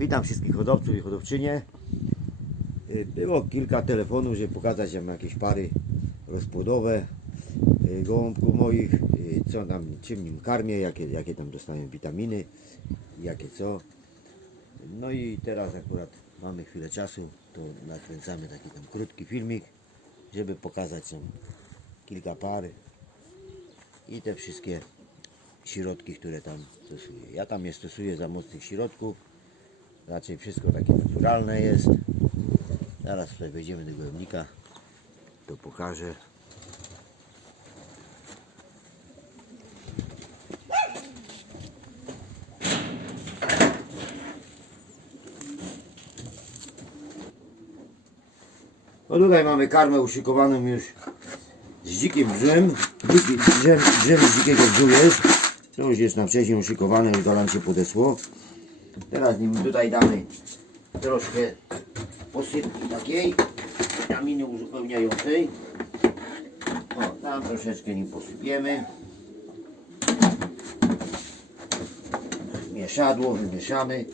Witam wszystkich hodowców i hodowczynie. Y, Było kilka telefonów, żeby pokazać wam jakieś pary rozpłodowe y, gołąbków moich, y, co tam, czym nim karmię, jakie, jakie tam dostają witaminy, jakie co. No i teraz akurat mamy chwilę czasu, to nakręcamy taki tam krótki filmik, żeby pokazać nam kilka par i te wszystkie środki, które tam stosuję. Ja tam nie stosuję za mocnych środków, raczej wszystko takie naturalne jest. Zaraz tutaj wejdziemy do gołębnika, to pokażę. No tutaj mamy karmę uszykowaną już z dzikim brzem. Dziki, brzem, brzem z dzikiego bzu jest. To już jest na wcześniej uszykowane, już do się podesło. Teraz nim tutaj damy troszkę posypki takiej witaminy uzupełniającej. O, tam troszeczkę nim posypiemy. Mieszadło wymieszamy.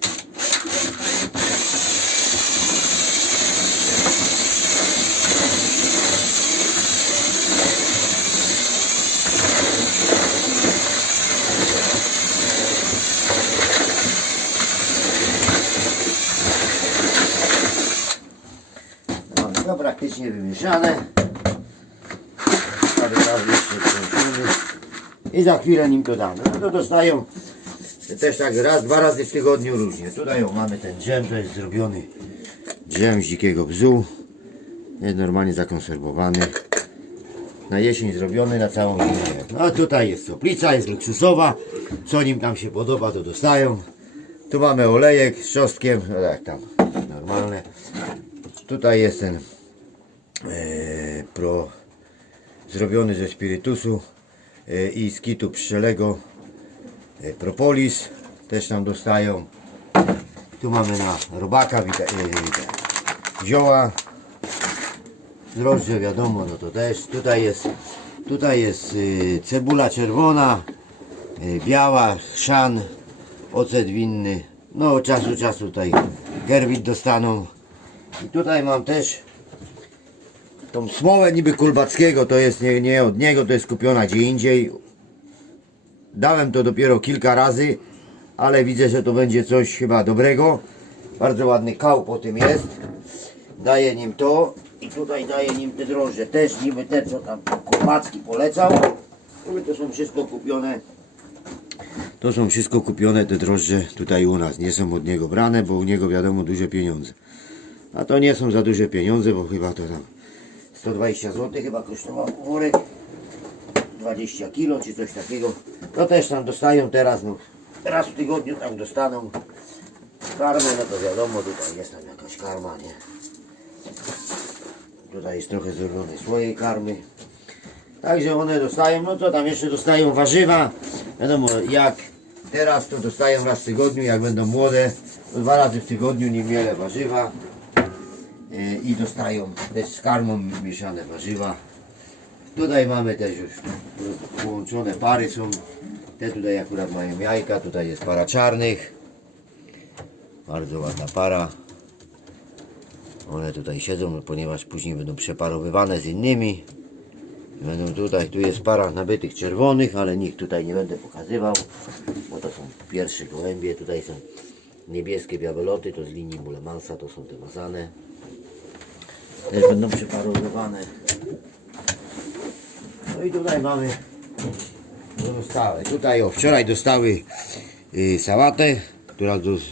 Mamy to praktycznie wymieszane. Parę razy jeszcze kręcimy. I za chwilę nim to damy. No to dostają też tak raz, dwa razy w tygodniu różnie. Tutaj o, mamy ten dżem, to jest zrobiony dżem z dzikiego bzu. Jest normalnie zakonserwowany. Na jesień zrobiony na całą zimę. No a tutaj jest soplica, jest luksusowa. Co nim tam się podoba, to dostają. Tu mamy olejek z czosnkiem, no jak tam, normalne. Tutaj jest ten pro zrobiony ze spirytusu e, i z kitu pszczelego e, propolis też nam dostają. Tu mamy na robaka e, zioła. Drożdże wiadomo, no to też. Tutaj jest, tutaj jest e, cebula czerwona, e, biała, chrzan, ocet winny. No od czasu czasu tutaj gerbit dostaną. I tutaj mam też tą smołę niby kulbackiego, to jest nie, nie od niego, to jest kupiona gdzie indziej. Dałem to dopiero kilka razy, ale widzę, że to będzie coś chyba dobrego. Bardzo ładny kał po tym jest. Daję nim to i tutaj daję nim te drożdże. Też niby te, co tam kulbacki polecał. To są wszystko kupione. To są wszystko kupione te drożdże tutaj u nas. Nie są od niego brane, bo u niego wiadomo duże pieniądze. A to nie są za duże pieniądze, bo chyba to tam 120 zł chyba kosztował worek. 20 kilo czy coś takiego. To też tam dostają teraz, no raz w tygodniu tam dostaną karmę, no to wiadomo, tutaj jest tam jakaś karma, nie? Tutaj jest trochę zrobione swojej karmy. Także one dostają, no to tam jeszcze dostają warzywa. Wiadomo, jak teraz to dostają raz w tygodniu, jak będą młode, to dwa razy w tygodniu nie miele warzywa. I dostają też z karmą mieszane warzywa. Tutaj mamy też już połączone pary są. Te tutaj akurat mają jajka, tutaj jest para czarnych. Bardzo ładna para. One tutaj siedzą, ponieważ później będą przeparowywane z innymi. Będą tutaj, tu jest para nabytych czerwonych, ale nikt tutaj nie będę pokazywał, bo to są pierwsze gołębie. Tutaj są niebieskie biabeloty, to z linii Mulemansa, to są te mazane. Też będą przeparowywane. No i tutaj mamy pozostałe. Tutaj o, wczoraj dostały y, sałatę, która dos,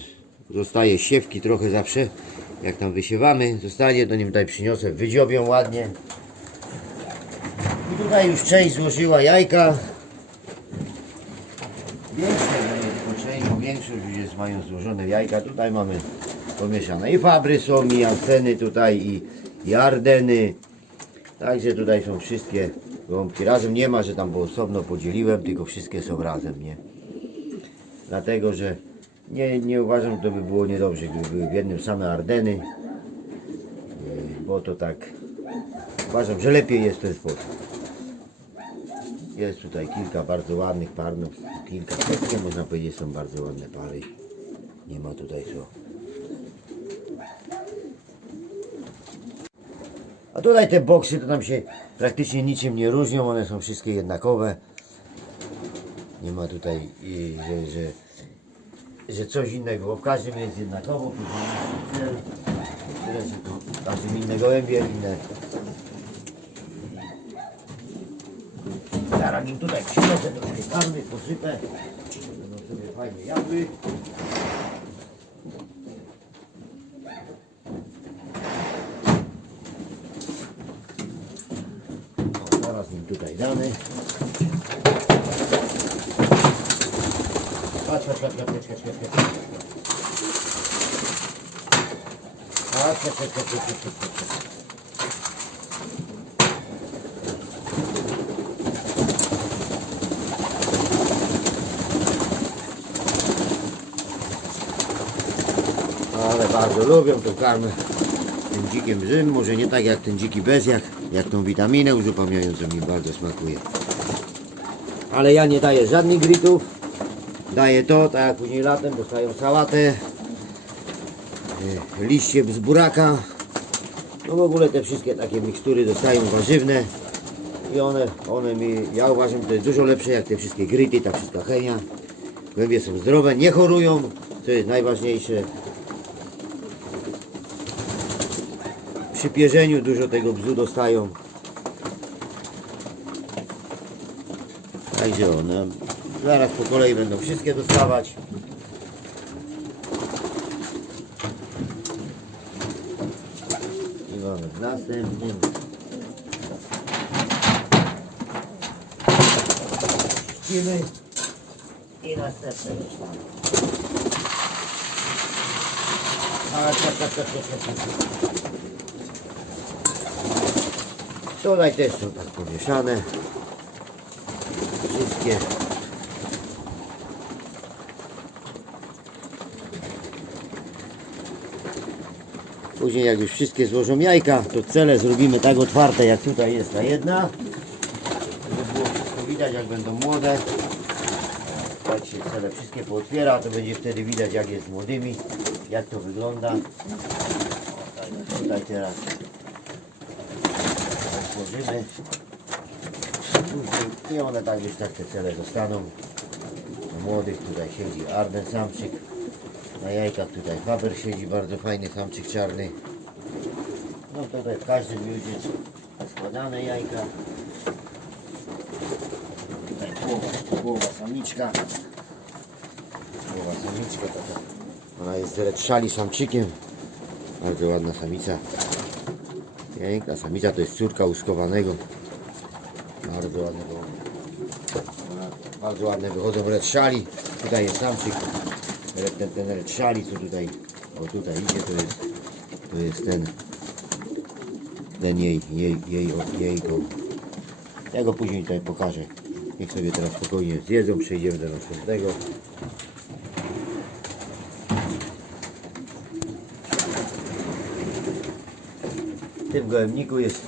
dostaje siewki trochę zawsze, jak tam wysiewamy. Zostanie, to nim tutaj przyniosę, wydziobią ładnie. I tutaj już część złożyła jajka. No nie tylko część, bo większość już jest, mają złożone jajka. Tutaj mamy pomieszane i fabry są, i anteny tutaj, i, i ardeny. Także tutaj są wszystkie gołąbki razem. Nie ma, że tam bo osobno podzieliłem, tylko wszystkie są razem, nie? Dlatego, że nie, nie uważam, to by było niedobrze, gdyby były w jednym same ardeny. Yy, Bo to tak uważam, że lepiej jest w ten sposób. Jest tutaj kilka bardzo ładnych par, no kilka, wszystkie można powiedzieć są bardzo ładne pary. Nie ma tutaj co A tutaj te boksy to tam się praktycznie niczym nie różnią, one są wszystkie jednakowe. Nie ma tutaj, że, że, że coś innego, bo w każdym jest jednakowo, tyle, że tu w każdym inne gołębie, inne. Zaraz im tutaj przyniosę troszkę karmy, posypę, będą sobie fajnie jadły. O, zaraz im tutaj damy. Patrz, patrz, patrz, patrz, patrz, patrz, patrz, patrz. Patrz, patrz, patrz, patrz, patrz, patrz, patrz, patrz. Ale bardzo lubią tą karmę tym dzikim brzym, może nie tak jak ten dziki bezjak, jak tą witaminę uzupełniającą mi bardzo smakuje. Ale ja nie daję żadnych gritów, daję to, tak jak później latem dostają sałatę, y, liście z buraka, no w ogóle te wszystkie takie mikstury dostają warzywne i one, one mi, ja uważam, to jest dużo lepsze jak te wszystkie grity, ta wszystka chemia. Głębie są zdrowe, nie chorują, to jest najważniejsze. Przy pierzeniu dużo tego bzu dostają. Także one zaraz po kolei będą wszystkie dostawać. I mamy w następnym. Ścimy i następne tak. Tutaj też są tak pomieszane. Wszystkie. Później jak już wszystkie złożą jajka, to cele zrobimy tak otwarte jak tutaj jest ta jedna. Żeby było wszystko widać jak będą młode. Jak się cele wszystkie pootwiera, to będzie wtedy widać jak jest z młodymi, jak to wygląda. O, tak, Tutaj teraz otworzymy. I one tak już tak te cele zostaną. Młodych tutaj siedzi Arden samczyk. Na jajkach tutaj Faber siedzi, bardzo fajny samczyk czarny. No tutaj w każdym jest składane jajka. Tutaj połowa, połowa samiczka. Połowa samiczka taka. Ona jest z red szali samczykiem. Bardzo ładna samica. Piękna samica to jest córka uskowanego. Bardzo ładnego. Bardzo ładne wychodzą red szali. Tutaj jest samczyk. Ten, ten red szali co tutaj, o tutaj idzie to jest, to jest ten, ten jej, jej, jej, jej go. Ja go później tutaj pokażę. Niech sobie teraz spokojnie zjedzą, przejdziemy do następnego. W tym gołębniku jest,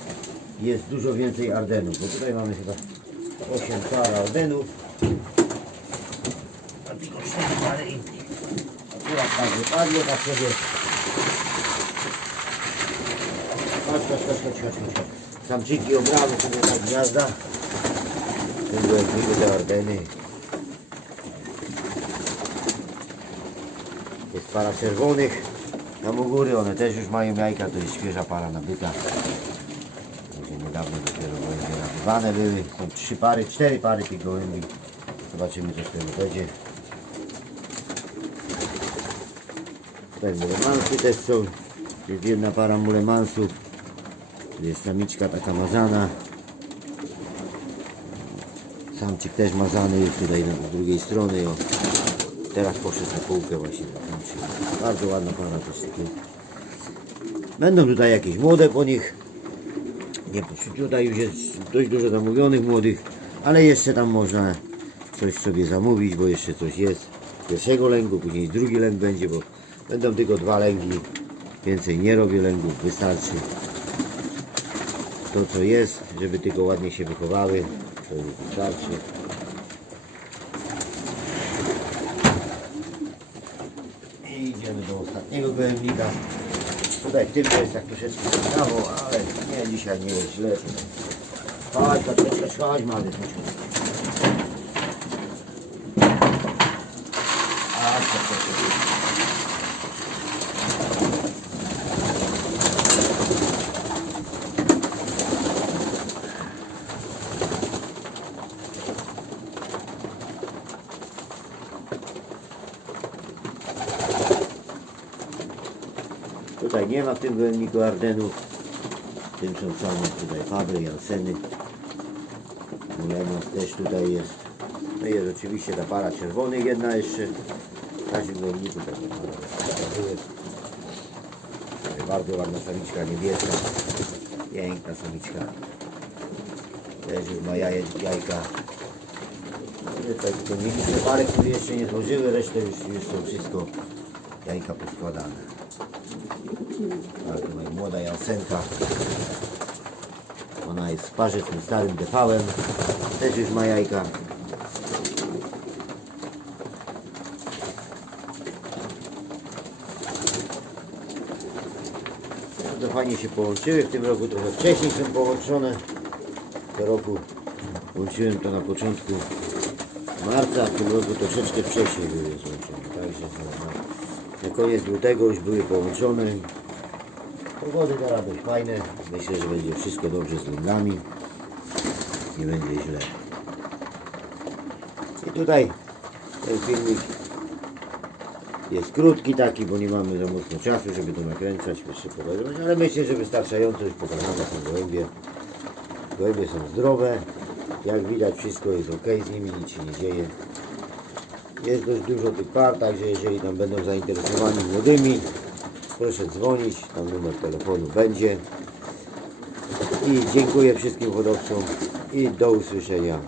jest dużo więcej ardenów, bo tutaj mamy chyba 8 par ardenów. A tylko 4 pary innych. Akurat tak wypadło, tak sobie. Chodź, chodź, chodź, chodź, chodź, chodź. Samczyki obrały sobie na gniazda. Tym gołębniku te ardeny. Jest para czerwonych. Tam u góry one też już mają jajka, to jest świeża para nabyta. Także niedawno dopiero gołębie nabywane były. Są trzy pary, cztery pary tych gołębi. Zobaczymy co z tego będzie. Tutaj mulemansy też są. Jest jedna para mulemansów. Jest samiczka taka mazana. Samczyk też mazany jest tutaj z drugiej strony. O. Teraz poszedł na półkę właśnie. Bardzo ładna para też takie. Będą tutaj jakieś młode po nich. Nie, tutaj już jest dość dużo zamówionych młodych, ale jeszcze tam można coś sobie zamówić, bo jeszcze coś jest. Pierwszego lęgu, później drugi lęk będzie, bo będą tylko dwa lęgi. Więcej nie robię lęgów, wystarczy to co jest, żeby tylko ładnie się wychowały. To już wystarczy. I idziemy do ostatniego gołębnika. Tutaj w tym jest tak troszeczkę ciekawo, ale nie, dzisiaj nie jest źle. Chodź, chodź, chodź, chodź, chodź. W tym gołębniku Ardenów. W tym są tutaj Fabry, Janseny. Mulemas też tutaj jest. No jest oczywiście ta para czerwonych jedna jeszcze. W każdym były. Tutaj Bardzo ładna samiczka niebieska. Piękna samiczka. Też już ma jaje, jajka. No Tutaj tylko mieliśmy parę, które jeszcze nie złożyły, resztę już, już są wszystko jajka poskładane. Tak, tutaj młoda Jansenka. Ona jest w parze z tym starym defałem. Też już ma jajka. Bardzo fajnie się połączyły. W tym roku trochę wcześniej są połączone. Co roku łączyłem to na początku marca, w tym roku troszeczkę wcześniej były złączone. Także na, na koniec lutego już były połączone. Pogody teraz dość fajne. Myślę, że będzie wszystko dobrze z lęgami. Nie będzie źle. I tutaj ten filmik jest krótki taki, bo nie mamy za mocno czasu, żeby to nakręcać, jeszcze pokazywać, ale myślę, że wystarczająco już pokazane są gołębie. Gołębie są zdrowe. Jak widać wszystko jest ok z nimi, nic się nie dzieje. Jest dość dużo tych par, także jeżeli tam będą zainteresowani młodymi, proszę dzwonić, tam numer telefonu będzie. I dziękuję wszystkim hodowcom i do usłyszenia